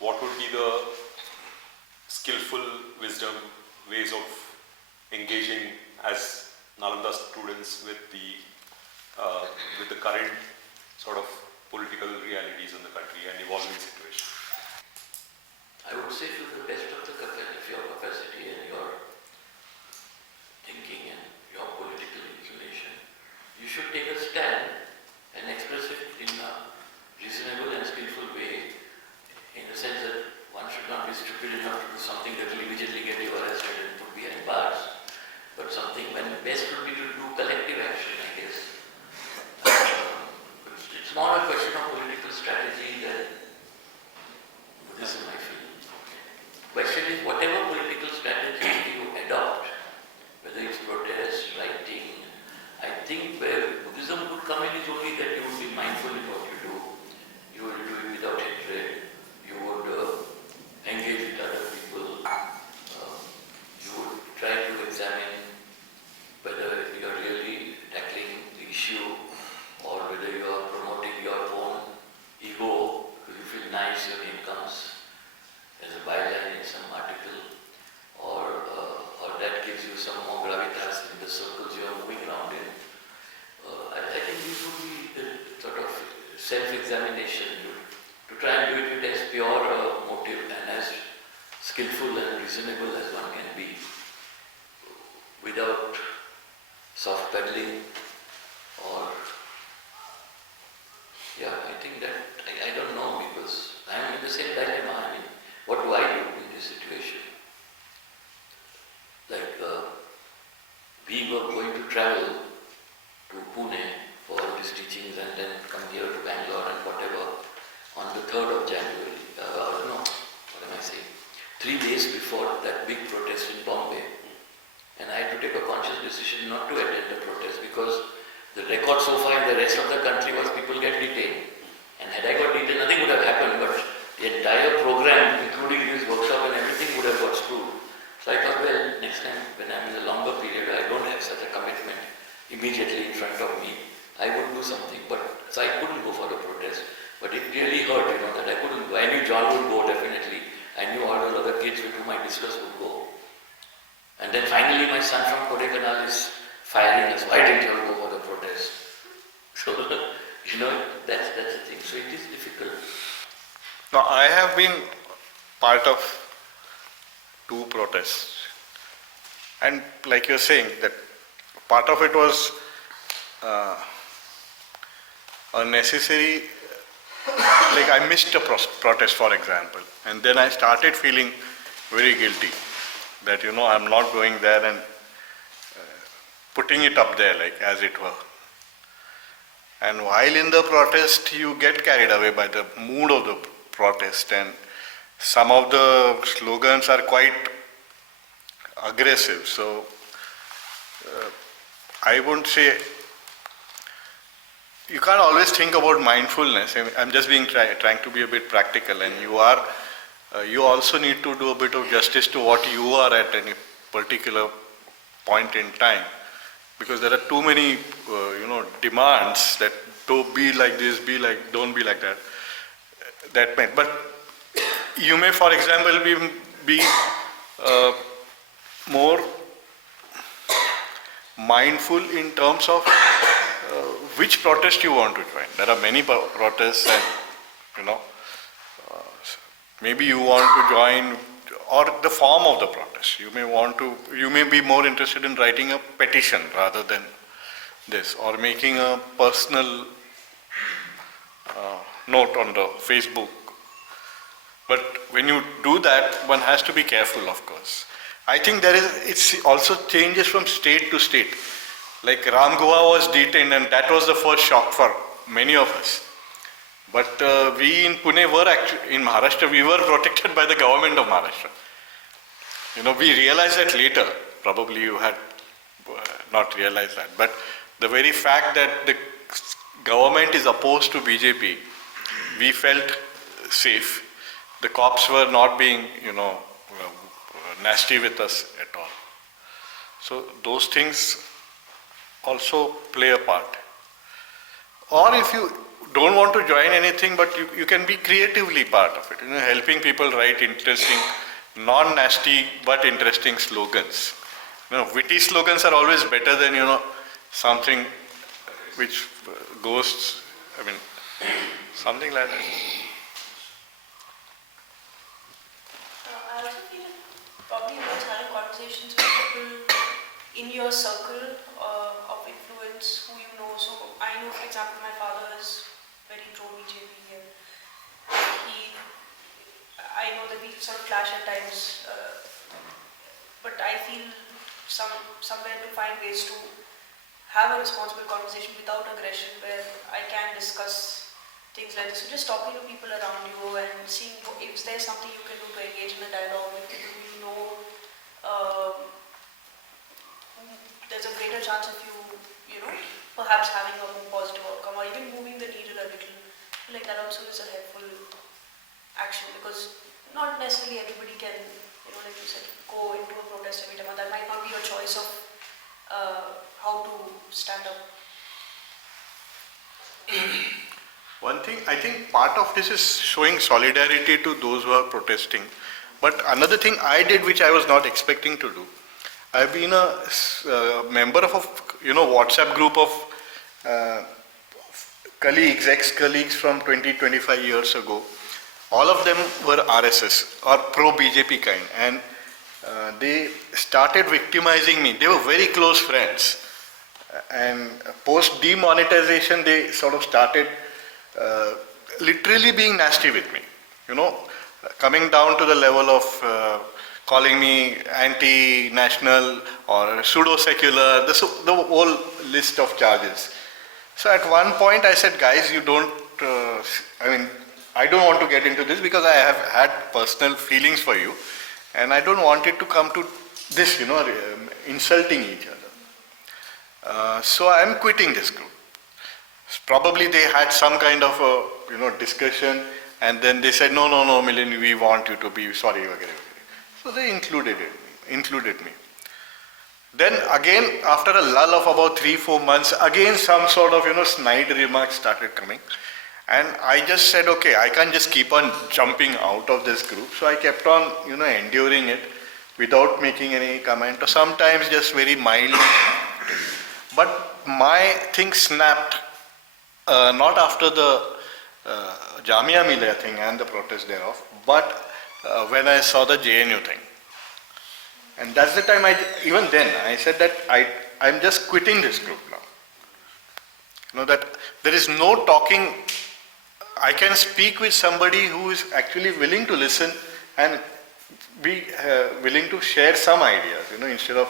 what would be the skillful wisdom, ways of engaging as Nalanda students with the current sort of political realities in the country and evolving situation? I would say to the best of your capacity and your thinking and your political inclination, you should take a stand and express it in a reasonable and skillful way, in the sense that one should not be stupid enough to do something that will immediately get you arrested and put behind bars, but something when best would be to do collective action, I guess. It's not a question of political strategy that Buddhism, I feel. Question is, whatever political strategy you adopt, whether it's protest, writing, I think where Buddhism would come in is only that you would be mindful in what you do. You will do it without hatred. You would engage with other people. You would try to examine whether you are really tackling the issue or whether you are promoting your own ego because you feel nice, your name comes as a byline in some article, or that gives you some more gravitas in the circles you are moving around in. I think this would be the sort of self-examination to try and do it with as pure a motive and as skillful and reasonable as one can be, without soft peddling or, I think that, I don't know, because I am in the same dilemma. I mean, what do I do in this situation? Like, we were going to travel to Pune for these teachings and then come here to Bangalore and whatever on the 3rd of January. What am I saying? 3 days before that big protest in Bombay. And I had to take a conscious decision not to attend the protest because the record so far in the rest of the country was people get detained. And had I got detained, nothing would have happened, but the entire program, including this workshop and everything, would have got screwed. So I thought, well, next time when I'm in a longer period, I don't have such a commitment immediately in front of me, I would do something. So I couldn't go for the protest. But it really hurt, that I couldn't go. I knew John would go, definitely. I knew all those other kids with whom I discussed would go. And then finally my son from Kodaikanal is firing us, why didn't you all go for the protest? So, that's the thing. So it is difficult. Now, I have been part of 2 protests. And like you're saying, that part of it was unnecessary. Like I missed a protest, for example. And then I started feeling very guilty that, I'm not going there and putting it up there, like as it were. And while in the protest, you get carried away by the mood of the protest, and some of the slogans are quite aggressive. So I wouldn't say, you can't always think about mindfulness. I'm just trying to be a bit practical, and you also need to do a bit of justice to what you are at any particular point in time, because there are too many demands that don't be like this, don't be like that. But you may, for example, be more mindful in terms of which protest you want to join. There are many protests, and maybe you want to join, or the form of the protest. You may be more interested in writing a petition rather than this, or making a personal note on the Facebook. But when you do that, one has to be careful, of course. I think it also changes from state to state. Like Ram Gua was detained, and that was the first shock for many of us. But we in Pune in Maharashtra, we were protected by the government of Maharashtra. We realized that later. Probably you had not realized that. But the very fact that the government is opposed to BJP, we felt safe. The cops were not being, nasty with us at all. So those things also play a part. Or if you don't want to join anything, but you can be creatively part of it. Helping people write interesting, non-nasty but interesting slogans. Witty slogans are always better than something which goes. I mean, something like that. I also feel probably worth having conversations with people in your circle of influence who you know. So I know, for example, my father is very pro-BJP here. I know that we sort of clash at times, but I feel somewhere to find ways to have a responsible conversation without aggression, where I can discuss things like this. So just talking to people around you and seeing if there's something you can do to engage in a dialogue with people who you know. There's a greater chance of perhaps having a more positive outcome, or even moving the needle a little. Like that also is a helpful action, because not necessarily everybody can, like you said, go into a protest every time. That might not be your choice of how to stand up. One thing, I think part of this is showing solidarity to those who are protesting. But another thing I did, which I was not expecting to do, I've been a member of a WhatsApp group of colleagues, ex-colleagues from 20-25 years ago. All of them were RSS or pro-BJP kind, and they started victimizing me. They were very close friends, and post demonetization they sort of started literally being nasty with me, coming down to the level of calling me anti-national or pseudo-secular, the whole list of charges. So at one point I said, guys, I don't want to get into this because I have had personal feelings for you, and I don't want it to come to this, insulting each other. So I am quitting this group. Probably they had some kind of a, discussion, and then they said, no, Milind, we want you to be sorry. So they included me. Then again, after a lull of about 3-4 months, again some sort of, snide remarks started coming. And I just said, okay, I can't just keep on jumping out of this group. So I kept on, enduring it without making any comment, or sometimes just very mildly. But my thing snapped, not after the Jamia Millia thing and the protest thereof, but when I saw the JNU thing. And that's the time even then I said that I'm just quitting this group now. That there is no talking. I can speak with somebody who is actually willing to listen and be willing to share some ideas, instead of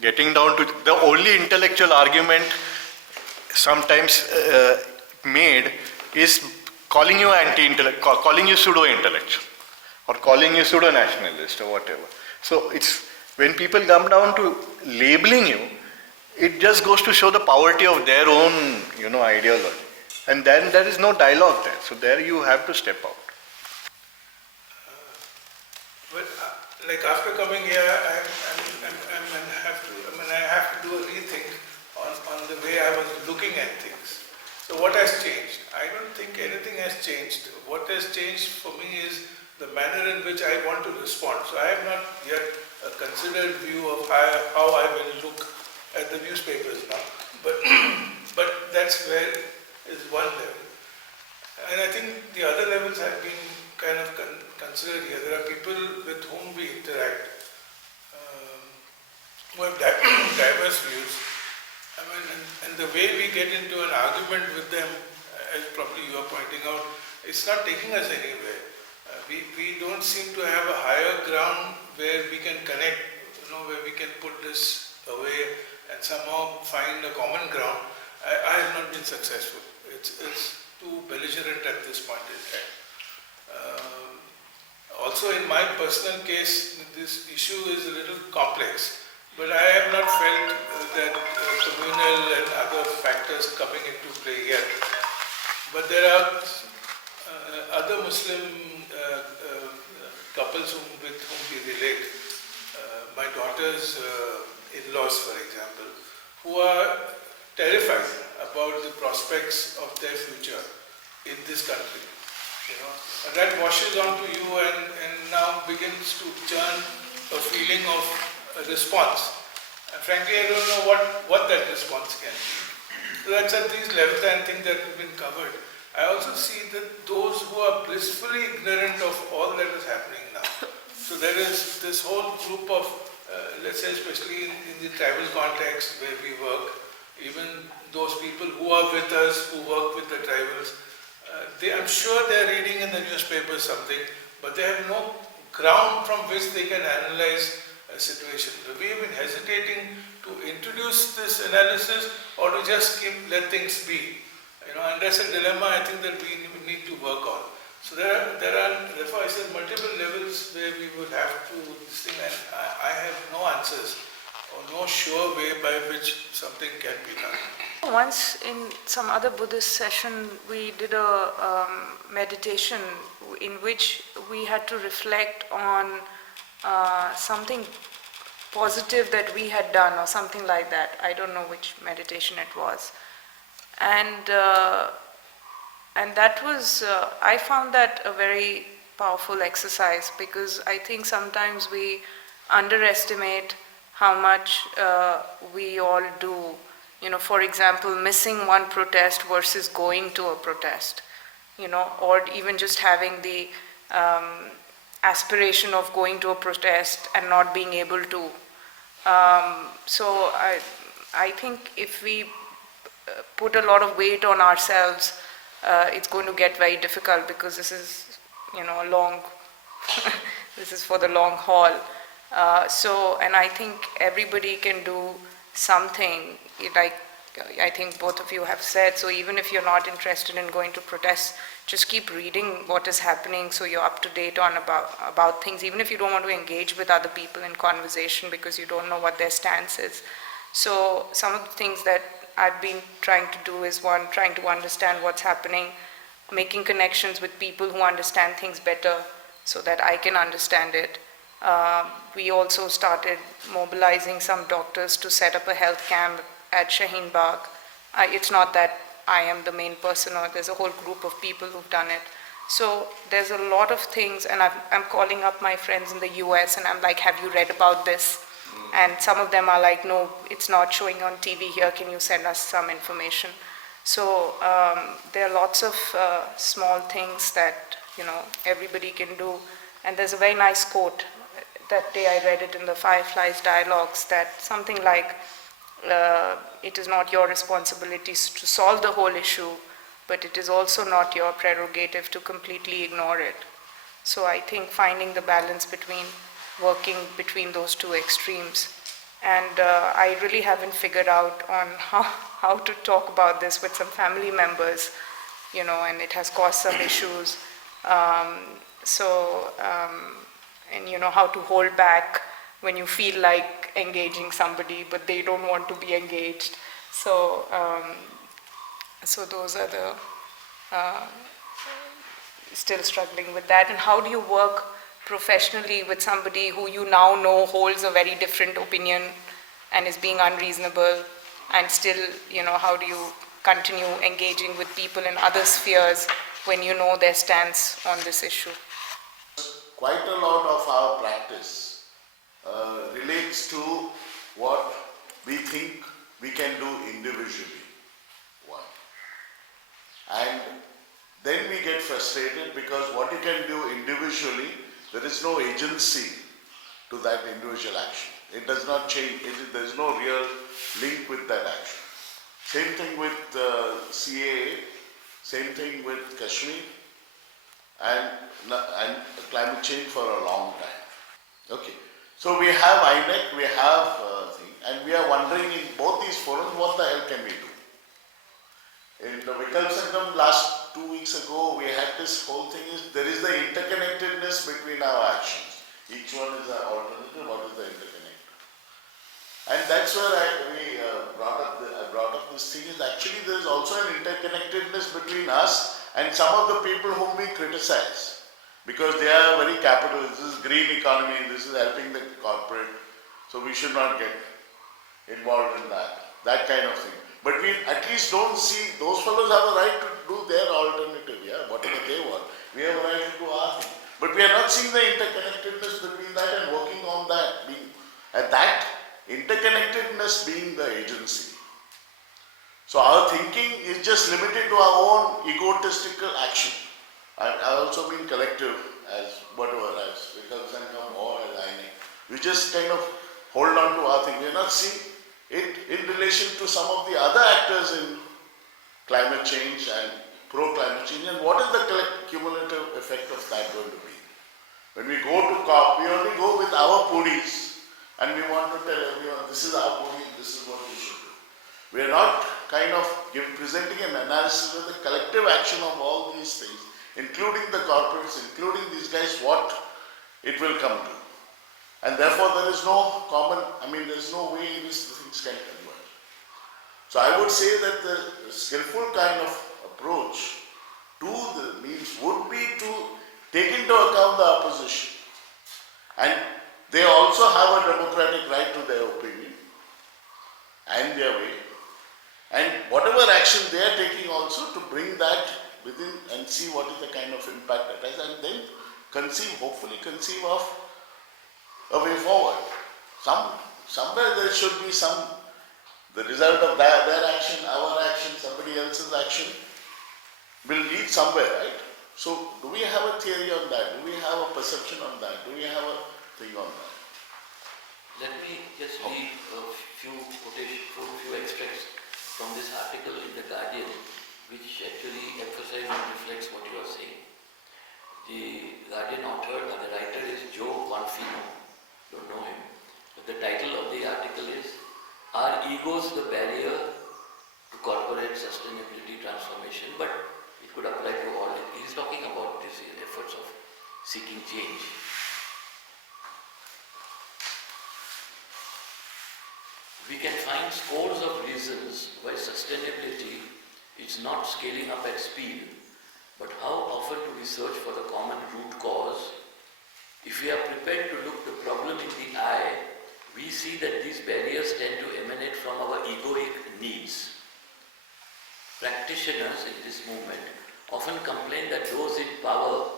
getting down to the only intellectual argument sometimes made is calling you anti-intellect, calling you pseudo-intellectual, or calling you pseudo-nationalist or whatever. So it's when people come down to labeling you, it just goes to show the poverty of their own, ideology. And then there is no dialogue there. So there you have to step out. Like after coming here, I have to do a rethink on the way I was looking at things. So what has changed? I don't think anything has changed. What has changed for me is the manner in which I want to respond. So I have not yet a considered view of how I will look at the newspapers now. But that's where is one level. And I think the other levels have been kind of considered here. There are people with whom we interact who have diverse views. And the way we get into an argument with them, as probably you are pointing out, it's not taking us anywhere. We don't seem to have a higher ground where we can connect, where we can put this away and somehow find a common ground. I have not been successful. It's too belligerent at this point in time. Also in my personal case, this issue is a little complex, but I have not felt that communal and other factors coming into play yet. But there are other Muslim couples with whom we relate, my daughter's in-laws, for example, who are terrified about the prospects of their future in this country. And that washes onto you and now begins to churn a feeling of a response. And frankly, I don't know what that response can be. So that's at these levels and things that have been covered. I also see that those who are blissfully ignorant of all that is happening now. So there is this whole group of, let's say especially in the tribal context where we work, even those people who are with us, who work with the tribals, I'm sure they're reading in the newspaper something, but they have no ground from which they can analyze a situation. So we have been hesitating to introduce this analysis or to just let things be. And that's a dilemma I think that we need to work on. So there are therefore I said multiple levels where we would have to this thing, and I have no answers or no sure way by which something can be done. Once in some other Buddhist session, we did a meditation in which we had to reflect on something positive that we had done or something like that. I don't know which meditation it was. And that was, I found that a very powerful exercise, because I think sometimes we underestimate how much we all do. For example, missing one protest versus going to a protest, or even just having the aspiration of going to a protest and not being able to. So I think if we put a lot of weight on ourselves, it's going to get very difficult, because this is, a long, this is for the long haul. And I think everybody can do something, like I think both of you have said. So even if you're not interested in going to protests, just keep reading what is happening so you're up to date on about things, even if you don't want to engage with other people in conversation because you don't know what their stance is. So some of the things that I've been trying to do is, one, trying to understand what's happening, making connections with people who understand things better so that I can understand it. We also started mobilizing some doctors to set up a health camp at Shaheen Bagh. It's not that I am the main person, or there's a whole group of people who've done it. So there's a lot of things, and I'm calling up my friends in the US and I'm like, have you read about this? And some of them are like, no, it's not showing on TV here, can you send us some information? So there are lots of small things that everybody can do. And there's a very nice quote. That day I read it in the Fireflies Dialogues, that something like, it is not your responsibility to solve the whole issue, but it is also not your prerogative to completely ignore it. So I think finding the balance between working between those two extremes. And I really haven't figured out on how to talk about this with some family members, and it has caused some issues. And how to hold back when you feel like engaging somebody, but they don't want to be engaged. So those are the, still struggling with that. And how do you work professionally with somebody who you now know holds a very different opinion and is being unreasonable, and still, how do you continue engaging with people in other spheres when you know their stance on this issue? Quite a lot of our practice relates to what we think we can do individually, one. And then we get frustrated because what you can do individually, there is no agency to that individual action. It does not change, there is no real link with that action. Same thing with CAA, same thing with Kashmir, and climate change for a long time. Okay, so we have INEC, we have and we are wondering in both these forums, what the hell can we do? In the Vikalp Sangam last 2 weeks ago, we had this whole thing is, there is the interconnectedness between our actions. Each one is an alternative, what is the interconnected? And that's where I brought up this thing is actually there is also an interconnectedness between us and some of the people whom we criticize. Because they are very capitalist, this is green economy, this is helping the corporate, so we should not get involved in that kind of thing. But we at least don't see, those fellows have a right to do their alternative, yeah, whatever they want. We have a right to do our thing. But we are not seeing the interconnectedness between that and working on that. And that interconnectedness being the agency. So our thinking is just limited to our own egotistical action. I also mean collective as whatever, as Vikal or as I. We just kind of hold on to our thing. We are not seeing it in relation to some of the other actors in climate change and pro-climate change, and what is the cumulative effect of that going to be? When we go to COP, we only go with our pudis and we want to tell everyone, this is our pudi, this is what we should do. We are not kind of presenting an analysis of the collective action of all these things, including the corporates, including these guys, what it will come to. And therefore there is no there is no way in which the things can converge. So I would say that the skillful kind of approach to the means would be to take into account the opposition. And they also have a democratic right to their opinion and their way. And whatever action they are taking also to bring that within and see what is the kind of impact it has, and then hopefully conceive of a way forward. Somewhere there should be the result of their action, our action, somebody else's action will lead somewhere, right? So do we have a theory on that? Do we have a perception on that? Do we have a thing on that? Let me just read a few extracts from this article in The Guardian, which actually emphasizes and reflects what you are saying. The Guardian the writer is Joe Confino. Don't know him. But the title of the article is, Are Egos the Barrier to Corporate Sustainability Transformation? But it could apply to all. He is talking about these efforts of seeking change. We can find scores of reasons why sustainability is not scaling up at speed, but how often do we search for the common root cause? If we are prepared to look the problem in the eye, we see that these barriers tend to emanate from our egoic needs. Practitioners in this movement often complain that those in power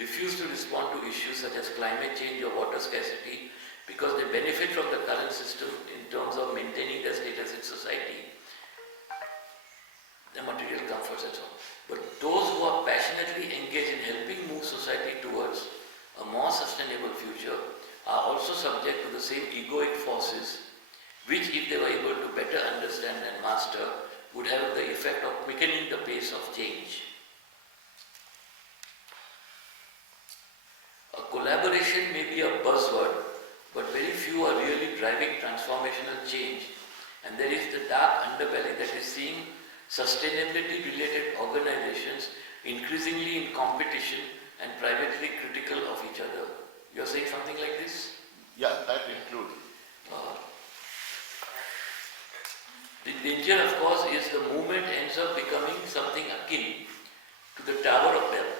refuse to respond to issues such as climate change or water scarcity because they benefit from the current system in terms of maintaining their status in society, their material comforts and so on. But those who are passionately engaged in helping move society towards a more sustainable future are also subject to the same egoic forces, which if they were able to better understand and master, would have the effect of quickening the pace of change. A collaboration may be a buzzword, but very few are really driving transformational change, and there is the dark underbelly that is seeing sustainability-related organizations increasingly in competition and privately critical of each other. You are saying something like this? Yeah, that included. The danger, of course, is the movement ends up becoming something akin to the Tower of Babel.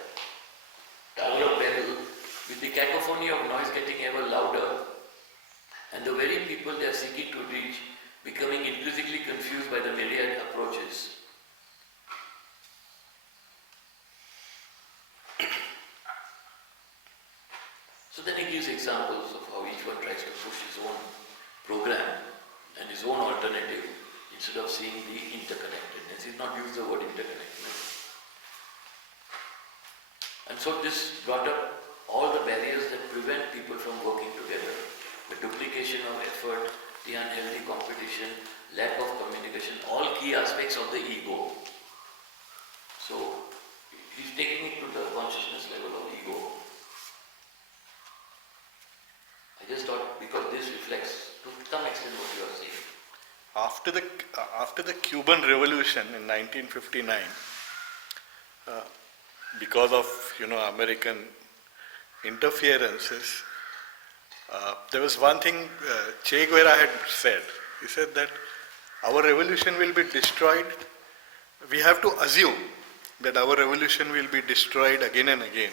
Tower of Babel, with the cacophony of noise getting ever louder, and the very people they are seeking to reach becoming increasingly confused by the myriad approaches. So then he gives examples of how each one tries to push his own program and his own alternative instead of seeing the interconnectedness. He's not used the word interconnectedness. And so this brought up all the barriers that prevent people from working together. The duplication of effort, the unhealthy competition, lack of communication, all key aspects of the ego. So he's taking it to the consciousness level of ego. I just thought, because this reflects to some extent what you are saying. After the Cuban Revolution in 1959, because of American interferences, there was one thing Che Guevara had said. He said that our revolution will be destroyed. We have to assume that our revolution will be destroyed again and again,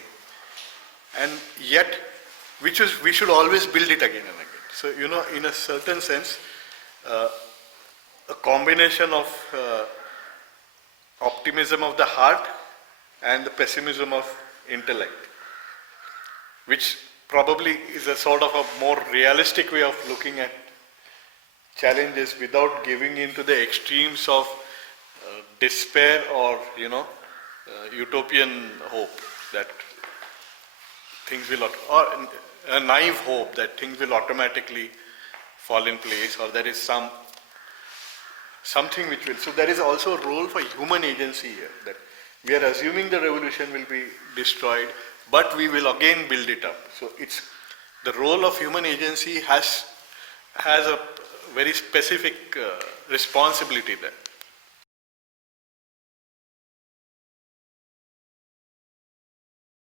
and yet we should always build it again and again. So in a certain sense, a combination of optimism of the heart and the pessimism of intellect, which probably is a sort of a more realistic way of looking at challenges without giving into the extremes of despair or utopian hope that things will or a naive hope that things will automatically fall in place, or there is something which will. So there is also a role for human agency here, that we are assuming the revolution will be destroyed, but we will again build it up. So it's the role of human agency has a very specific responsibility there.